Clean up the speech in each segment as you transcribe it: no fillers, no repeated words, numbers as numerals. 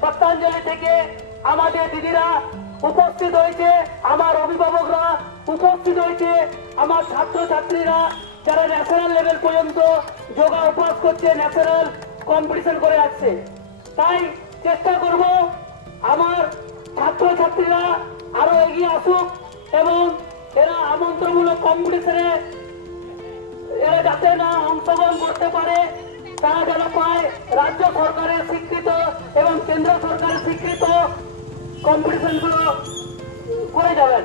সত্যাঞ্জলি থেকে আমাদের দিদিরা উপস্থিত হয়েছে, আমার অভিভাবকরা উপস্থিত হয়েছে, আমার ছাত্রছাত্রীরা যারা ন্যাশনাল লেভেল পর্যন্ত যোগা অভ্যাস করছে, ন্যাশনাল কম্পিটিশন করে যাচ্ছে। তাই চেষ্টা করব আমার ছাত্রছাত্রীরা আরো এগিয়ে আসুক এবং এরা আমন্ত্রণমূলক কম্পিটিশনে এরা যাতে না অংশগ্রহণ করতে পারে, তারা যেন পায় রাজ্য সরকারের স্বীকৃত এবং কেন্দ্র সরকারের স্বীকৃত কম্পিটিশন গুলো করে যাবেন।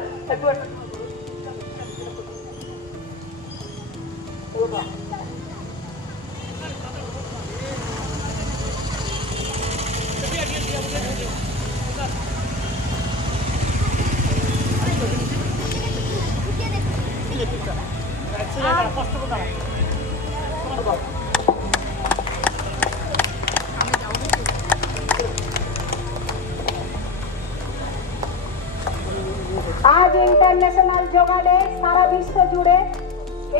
आज इंटरनेशनल योगा डे सारा विश्व जुड़े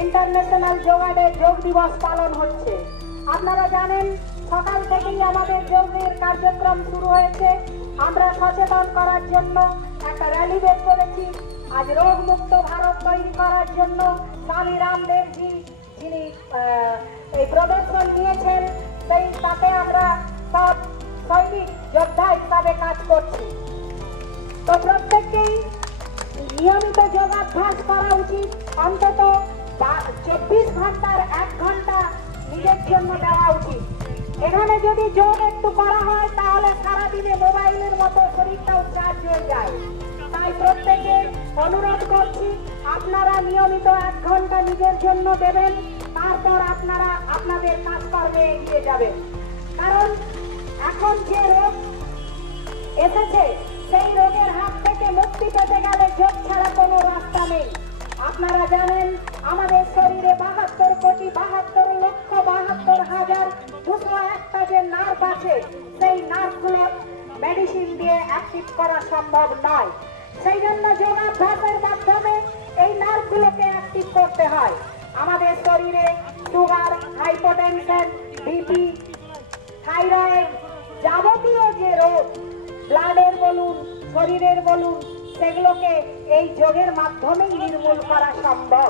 इंटरनेशनल योगा डे যোগ দিবস পালন হচ্ছে। আপনারা জানেন সকাল থেকেই আমাদের যোগের কার্যক্রম শুরু হয়েছে। আমরা সচেতন করার জন্য একটা র্যালি বের করেছি। আজ রোগ মুক্ত ভারত তৈরি করার জন্য স্বামী রামদেব জি যিনি এই প্রদর্শন নিয়েছেন, সেই তাতে আমরা সব সৈনিক যোদ্ধা হিসাবে কাজ করছি। তো প্রত্যেককেই নিয়মিত যোগাভ্যাস করা উচিত। অন্তত 24 ঘন্টার 1 ঘন্টা নিজের জন্য দেওয়া উচিত। এখানে যদি যোগ একটু করা হয় তাহলে সারাদিনে মোবাইলের মতো শরীরটাও চার্জ হয়ে যায়। তাই প্রত্যেকে অনুরোধ করছি আপনারা নিয়মিত 1 ঘন্টা নিজের জন্য দেবেন, তারপর আপনারা আপনাদের কাজকর্মে এগিয়ে যাবেন। কারণ এখন যে রোগ এসেছে সেই রোগের হাত থেকে মুক্তি পেতে গেলে যোগ ছাড়া কোনো রাস্তা নেই। আপনারা জানেন আমাদের শরীরে 72,72,72,201টা যে নার্ভ আছে, সেই নার্ভগুলো মেডিসিন দিয়ে অ্যাক্টিভ করা সম্ভব নয়। সেই জন্য যোগাভ্যাসের মাধ্যমে এই নার্ভগুলোকে অ্যাক্টিভ করতে হয়। আমাদের শরীরে সুগার, হাইপারটেনশন, বিপি, থাইরয়েড যাবতীয় যে রোগ ব্লাডের বলুন শরীরের বলুন সেগুলোকে এই যোগের মাধ্যমেই নির্মূল করা সম্ভব।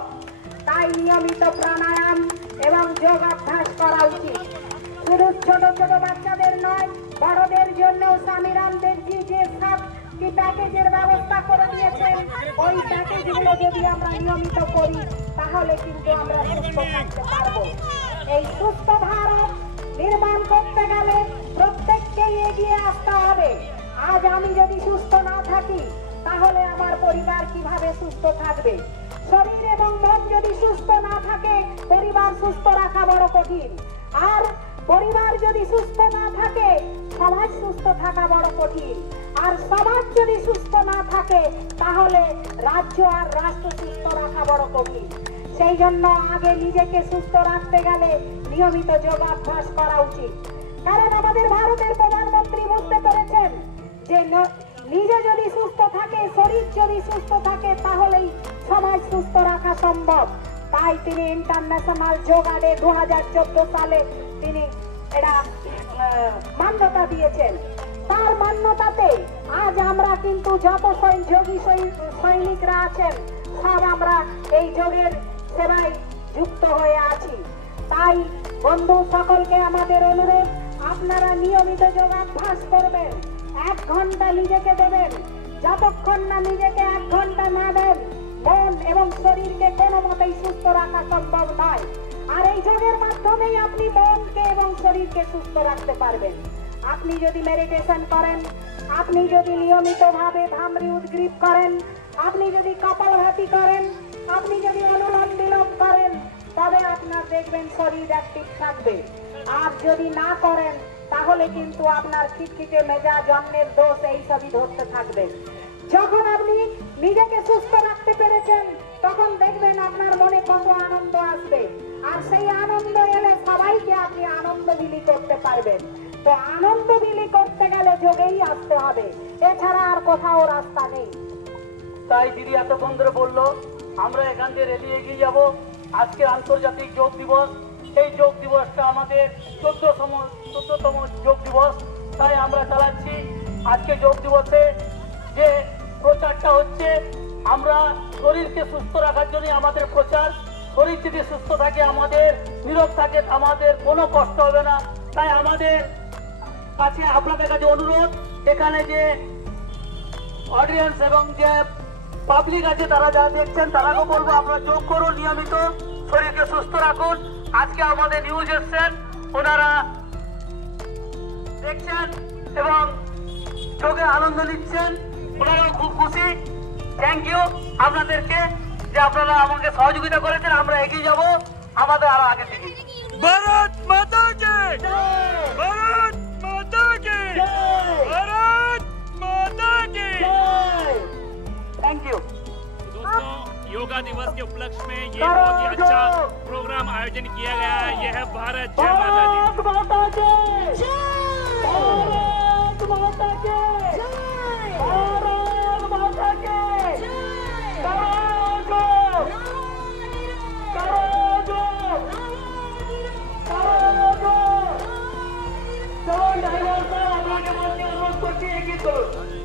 তাই নিয়মিত প্রাণায়াম এবং যোগ অভ্যাস করা উচিত। শুধু ছোট ছোট বাচ্চাদের নয়, বড়দের জন্য স্বামী রামদেবজি যে কি প্যাকেজের ব্যবস্থা করে দিয়েছেন, ওই প্যাকেজগুলো যদি আমরা নিয়মিত করি তাহলে কিন্তু আমরা সুস্থ থাকতে পারবো। এই সুস্থ ভারত নির্মাণ করতে গেলে প্রত্যেককেই এগিয়ে আসতে হবে। আজ আমি যদি সুস্থ না থাকি তাহলে আমার পরিবার কিভাবে সুস্থ থাকবে? শরীর এবং মন যদি সুস্থ না থাকে পরিবার সুস্থ রাখা বড় কঠিন। আর পরিবার যদি সুস্থ না থাকে সমাজ সুস্থ থাকা বড় কঠিন। আর সমাজ যদি সুস্থ না থাকে তাহলে রাজ্য আর রাষ্ট্র সুস্থ রাখা বড় কঠিন। সেই জন্য আগে নিজেকে সুস্থ রাখতে গেলে নিয়মিত যোগাভ্যাস করা উচিত। কারণ আমাদের ভারতের প্রধানমন্ত্রী বুঝতে পেরেছেন যে নিজে যদি সুস্থ থাকে, শরীর যদি সুস্থ থাকে তাহলেই সমাজ সুস্থ রাখা সম্ভব। তাই তিনি ইন্টারন্যাশনাল যোগা ডে 2014 সালে তিনি এটা মান্যতা দিয়েছেন। তার মান্যতাতে আজ আমরা কিন্তু যত যোগী সৈনিকরা আছেন সব আমরা এই যোগের সেবায় যুক্ত হয়ে আছি। তাই বন্ধু সকলকে আমাদের অনুরোধ, আপনারা নিয়মিত যোগাভ্যাস করবেন। 1 ঘন্টা নিজেকে দেবেন। যতক্ষণ না নিজেকে 1 ঘন্টা না দেন মন এবং শরীরকে কোনো মতেই সুস্থ রাখা সম্ভব নয়। আর এই যোগের মাধ্যমেই আপনি মনকে এবং শরীরকে সুস্থ রাখতে পারবেন। আপনি যদি মেডিটেশন করেন, আপনি যদি নিয়মিতভাবে ভ্রামরি উদ্গ্রীব করেন, আপনি যদি কপালভাতি করেন, আপনি যদি অনুলোম বিলোম করেন, তবে আপনার দেখবেন শরীর অ্যাক্টিভ থাকবে। আর যদি না করেন তাহলে কিন্তু আপনার খিটখিটে মেজাজ, অন্যের দোষ এইসবই ধরতে থাকবে। যখন আপনি নিজেকে সুস্থ রাখতে পেরেছেন তখন দেখবেন আপনার মনে কত আনন্দ আসবে। আর সেই আনন্দ এলে সবাইকে আপনি আনন্দ বিলি করতে পারবেন। তো আনন্দ বিলি করতে গেলে যোগেই আসতে হবে, এছাড়া আর কোথাও রাস্তা নেই। তাই দিদি এতক্ষণ ধরে বললো আমরা এখান থেকে রেলি এগিয়ে যাব। আজকে আন্তর্জাতিক যোগ দিবস, এই যোগ দিবসটা আমাদের 14তম যোগ দিবস। তাই আমরা চালাচ্ছি আজকে যোগ দিবসে যে প্রচারটা হচ্ছে, আমরা শরীরকে সুস্থ রাখার জন্য আমাদের প্রচার। শরীর যদি সুস্থ থাকে, আমাদের নীরব থাকে, আমাদের কোনো কষ্ট হবে না। তাই আমাদের কাছে, আপনাদের কাছে অনুরোধ, এখানে যে অডিয়েন্স এবং যে পাবলিক আছে, তারা যারা দেখছেন, তারাকেও বলবো আপনারা যোগ করুন, নিয়মিত শরীরকে সুস্থ রাখুন। আজকে আমাদের নিউজ এসছেন, ওনারা দেখছেন এবং যোগে আনন্দ নিচ্ছেন, ওনারাও খুব খুশি। থ্যাংক ইউ আপনাদেরকে যে আপনারা আমাকে সহযোগিতা করেছেন। আমরা এগিয়ে যাব আমাদের আরো আগে থেকে। भारत माता की भारत माता की भारत माता की। थैंक यू दोस्तों, योगा दिवस के उपलक्ष्य में ये बहुत ही अच्छा प्रोग्राम आयोजन किया गया है। यह है भारत जय माता दी। भारत माता की भारत माता की भारत माता की। চলো ড্রাইভার সাহেব, আপনাকে বলছি, অনুরোধ করছি, এগিয়ে চলুন।